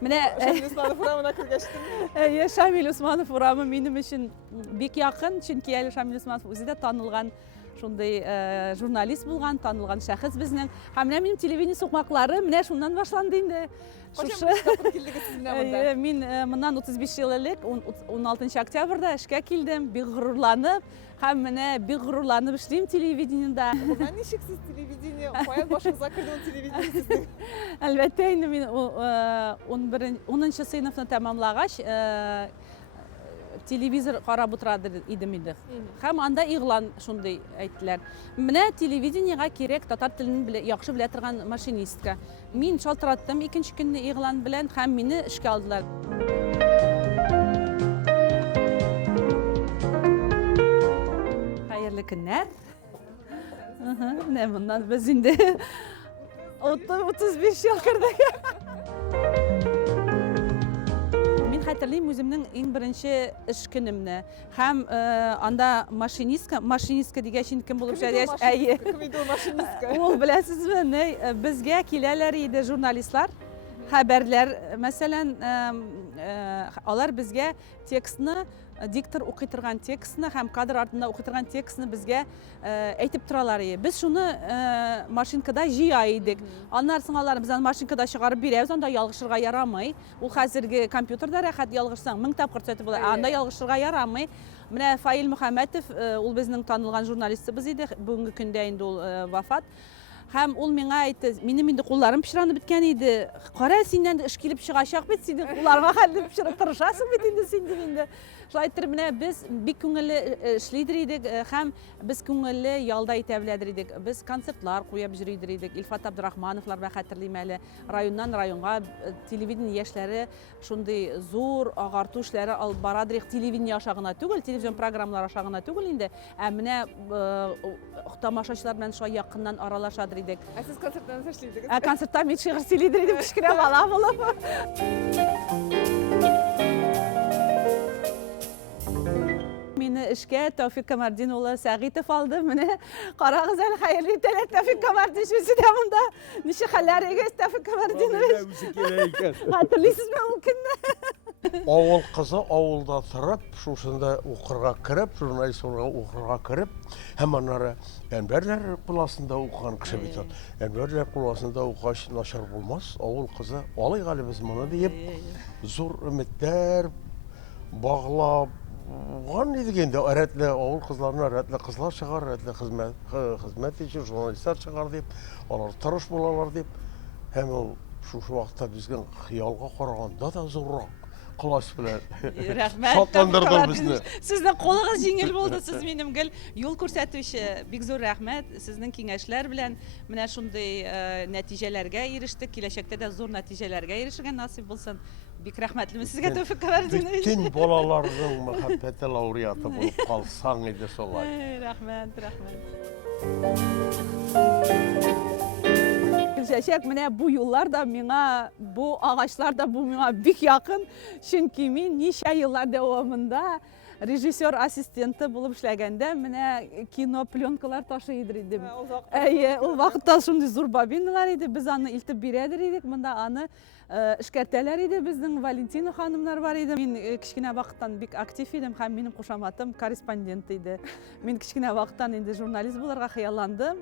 Менә Шамил Усманов урамына кергәчтем. Шамил Усманов урамы минем өчен бик якын, чөнки әле Шамил Усманов үзе дә танылган шундай журналист булган, танылган шәхес безнең. Һәм менә минем телевидение сукмаклары менә шуннан башланды инде. Мин моннан 35 ел элек 16 октябрьдә эшкә килдем, бик горурланып, һәм менә бик горурланып эшлим телевидениедә. Ничек сез телевидение, каян башыгызга кирде ул телевидение сезнең? Әлбәттә инде мин 10 сыйныфны тәмамлагач телевизор карап утырады идем инде. Һәм анда игълан шундый әйттеләр. Менә телевидениегә кирәк татар телен яхшы белә торган машинистка. Мин шалтыраттым икенче көнне игълан белән һәм мине эшкә алдылар. Хәерле көннәр. Менә моннан без инде 35 ел кердек. Хәтерлим үземнең иң беренче эш көнемне. Һәм анда машинистка дигәч инде кем булып эшләгәч, әйе. Кем иде ул машинистка? Ул беләсезме, безгә киләләр иде журналистлар, хәбәрләр, мәсәлән, алар безгә текстны, диктор укый торган текстны һәм кадр артында укый торган текстны безгә әйтеп торалар иде. Без шуны машинкада җыя идек. Аннан соң алар без аны машинкада чыгарып бирәбез, анда ялгышырга ярамый. Ул хәзерге компьютерда рәхәт ялгышсаң 1000 тапкыр төзәтеп була. Анда ялгышырга ярамый. Менә Фаил Мөхәммәтов, ул безнең танылган журналистыбыз иде. Бүгенге көндә инде ул вафат. Һәм ул миңа әйтте, минем инде кулларым пычранып беткән иде. Кара, синнән эш килеп чыгачак бит, син кулларга хәлле пычырып тырышасың бит инде син дигәндә. Шулай итеп менә без бик күңелле эшлидер идек һәм без күңелле ялда итә беләдер идек. Без концертлар куеп җырыйдыр идек. Илфат Абдрахмановлар бә хәтерлим әле. Районнан районга телевидение яшьләре шундый зур агарту эшләре алып барадыр. Телевидение аша гына түгел, телевизион программалар аша гына түгел инде. Ә менә тамашачылар белән шулай якыннан аралашадыр идек. Ә сез концерттан эшлидегез? Ә концертта мин шигырь сөйлидер идем кичкенә бала булып. Мине эшкә Тәүфик Камардин улы Сәгитов алды. Менә карагыз әле, хәерле итәләр Тәүфик Камардин үзе дә монда. Ничек хәлләрегез, Тәүфик Камардинович? Хәтерлисезме ул көнне? Авыл кызы авылда торып, шушында укырга кирип, журналист укырга кирип, һәм аннары Әнвәрләр куласында укыган кеше бит ул. Әнвәрләр куласында укыгач начар булмас, авыл кызы алыйк әле без моны дип, зур өметләр баглап Ван идегенде рәтле авыл кызларына рәтле кызлар чыгар, рәтле хезмәт итүче журналистлар чыгар дип, алар тырыш булалар дип, һәм ул шушы вакытта безгә хыялга караганда да зуррак класс белән шатландырды безне. Сезнең кулыгыз җиңел булды, сез минем гел юл күрсәтүче. Бик зур рәхмәт. Сезнең киңәшләр белән менә шундый нәтиҗәләргә ирештек. Киләчәктә дә зур нәтиҗәләргә ирешергә насыйп булсын. Бик рәхмәтлеме сезгә Тәүфик Камардинович. Бүтән балаларның мәхәббәте лауреаты булып калсаң иде шулай. Рәхмәт. Чәчәк, менә бу юллар да миңа, бу агачлар да бу миңа бик якын, чөнки мин ничә еллар дәвамында режиссер ассистенты булып эшләгәндә, менә кино пленкалар ташый идем. Әйе, ул вакытта шундый зур бобиналар иде, без аны илтеп бирәдер идек, монда аны эшкәртәләр иде, безнең Валентина ханымнар бар иде. Мин кичкенә вакыттан бик актив идем һәм минем кушаматым корреспондент иде. Мин кичкенә вакыттан инде журналист буларга хыялландым.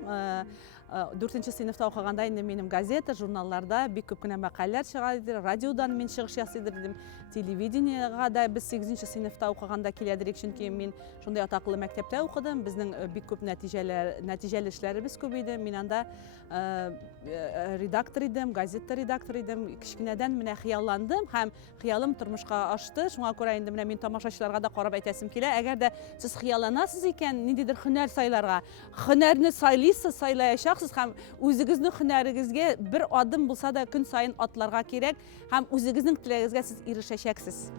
4-нче сыйныфта укыганда инде минем газета, журналларда бик күп кенә мәкаләләр чыга иде. Радиодан мин чыгыш ясыйдыр идем. Телевидениегә дә без 8-нче сыйныфта укыганда киләдер, чөнки мин шундый атаклы мәктәптә укыдым. Безнең бик күп нәтиҗәле эшләребез күп иде. Мин анда редактор идем, газета редактор идем. Кичкенәдән менә хыялландым һәм хыялым тормышка ашты. Шуңа күрә инде менә мин тамашачыларга да карап әйтәсем килә. Әгәр дә сез хыялланасыз икән, ниндидер һөнәр сайларга, һөнәрне сайлыйсыз, сайлаячаксыз һәм үзегезнең һөнәрегезгә бер адым булса да көн сайын атларга кирәк һәм үзегезнең теләгегезгә сез ирешәчәксез.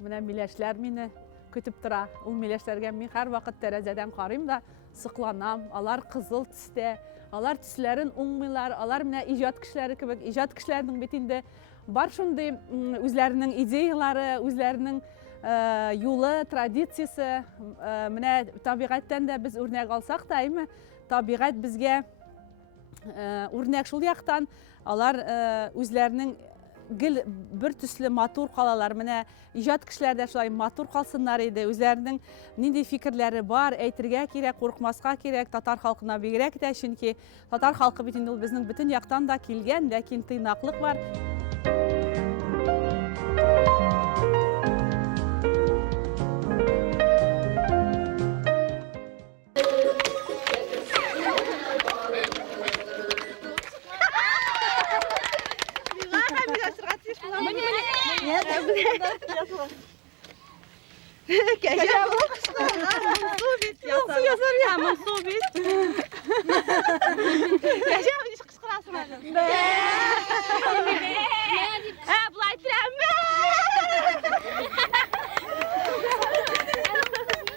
Менә миләшләр мине көтеп тора. Ул миләшләргә мин һәр вакыт тәрәзәдән карыйм да сыкланам. Алар кызыл төстә, алар төсләрен уңмыйлар, алар менә иҗат кешеләре кебек, иҗат кешеләрнең бит инде бар шундый үзләренең идеялары, үзләренең юлы, традициясы, менә табигатьтән дә без үрнәк алсак та, әйме, табигать безгә үрнәк шул яктан, алар үзләренең гел бер төсле матур калалар. Менә иҗат кешеләр дә шулай матур калсыннар иде. Үзләренең нинди фикерләре бар, әйтергә кирәк, курыкмаска кирәк, татар халкына бигрәк тә, чөнки татар халкы бит инде ул безнең бөтен яктан да килгән, ләкин тыйнаклык бар.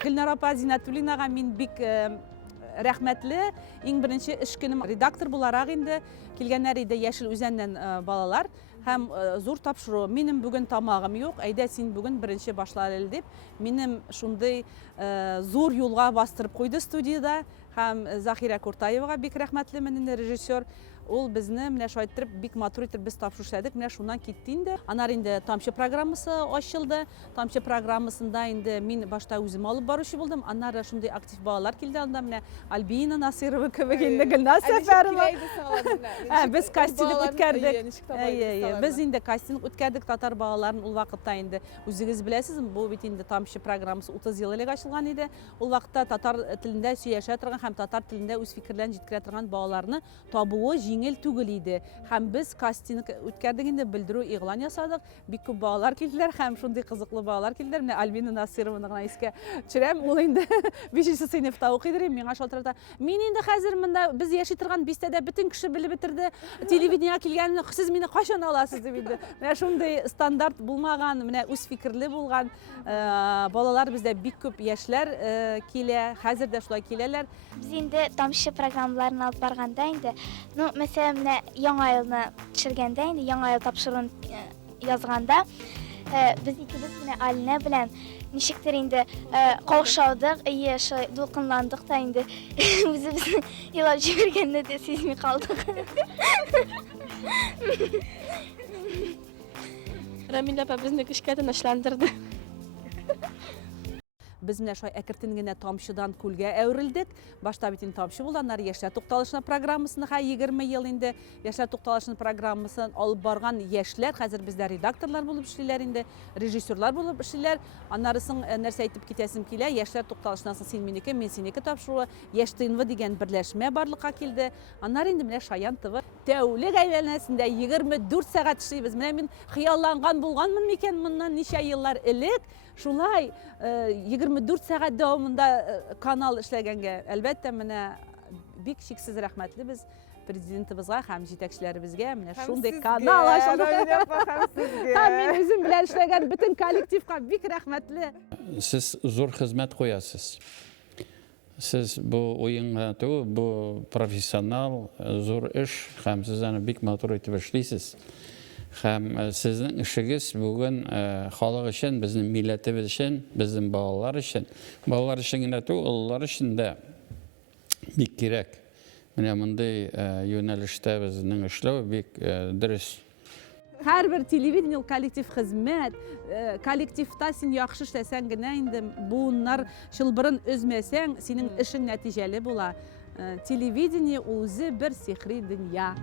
Гөлнар апа, Зинатуллинага мин бик рәхмәтле. Иң беренче эш көнем редактор буларак инде килгәннәр иде Яшел Үзәннән балалар. Һәм зур тапшыру. Минем бүген тамагым юк, әйдә син бүген беренче башла әле дип, минем шундый зур юлга бастырып куйды студияда. Һәм Захира Куртаевага бик рәхмәтлемен, режиссер. Ул безне менә шайтырып бик матур итеп без тапшыру эшләдек. Менә шуннан китте инде. Аннары инде Тамчы программасы ачылды. Тамчы программасында инде мин башта үзем алып баручы булдым. Аннары шундый актив балалар килде анда, менә Альбина Насирова кебек инде Гөлназ Сәфәрова. Без кастинг үткәрдек. Без инде кастинг үткәрдек татар балаларын ул вакытта инде. Үзегез беләсез, бу бит инде Тамчы программасы 30 ел элек ачылган иде. Ул вакытта татар телендә сөйләшә торган һәм татар телендә үз фикерләрен җиткерә торган балаларны табуы җиңел түгел иде. Һәм без кастинг үткәрдек инде, белдерү игълан ясадык. Бик күп балалар килделәр һәм шундый кызыклы балалар килделәр. Менә Альбина Насированы гына искә төшерәм. Ул инде 5нче сыйныфта укыйдыр. Миңа шалтырата. Мин инде хәзер монда без яши торган бистәдә бөтен кеше белеп бетерде. Телевидениегә килгәнне сез мине кайчан аласыз дип инде. Менә шундый стандарт булмаган, менә үз фикерле булган балалар бездә бик күп яшьләр килә. Хәзер дә шулай киләләр. Biz инде Тамчы программаларын алып барганда инде, мәсәлән, менә яңа елны төшергәндә инде, яңа ел тапшыруын язганда, без икебез менә Алина белән ничектер инде каушадык, дулкынландык та инде үзебезне елап җибәргәнне дә сизми калдык. Рамил апа безне көчкә тынычландырды. Biz менә шулай әкертен генә тамчыдан күлгә әверелдек. Башта бит инде тамчы булды, аннары яшьләр тукталышына программасын 20 ел инде яшьләр тукталышына программасын алып барган яшьләр хәзер бездә редакторлар булып эшлиләр инде, режиссерлар булып эшлиләр. Аннарысын нәрсә әйтеп китәсем килә, яшьләр тукталышынан син минеке, мен синеке тапшыруы, Яшь ТНВ дигән берләшмә барлыкка килде. Аннары инде менә Шаян ТВ тәүлек әйләнәсендә 24 сәгать эшлибез. Менә мин хыялланган булганмын микән моннан ничә еллар элек. Шулай 24 сәгать дәвамында канал эшләгәнгә әлбәттә менә бик шиксез рәхмәтле без президентыбызга һәм җитәкчеләребезгә менә шундый канал ачылды. Һәм мин үзем белән эшләгән бөтен коллективка бик рәхмәтле. Сез зур хезмәт куясыз. Сез бу уенга түгел, бу профессионал, зур эш һәм сез аны бик матур итеп эшлисез. Һәм сезнең эшегез бүген халык өчен, безнең милләтебез өчен, безнең балалар өчен, балалар өчен генә түгел, уллар өчен дә бик кирәк. Менә мондай юнәлештә безнең эшләү бик дөрес. Һәрбер телевидение коллектив хезмәт, коллективта син яхшы эшләсәң генә инде буыннар чылбырын өзмәсәң, синең эшең нәтиҗәле була. Телевидение үзе бер сихри дөнья.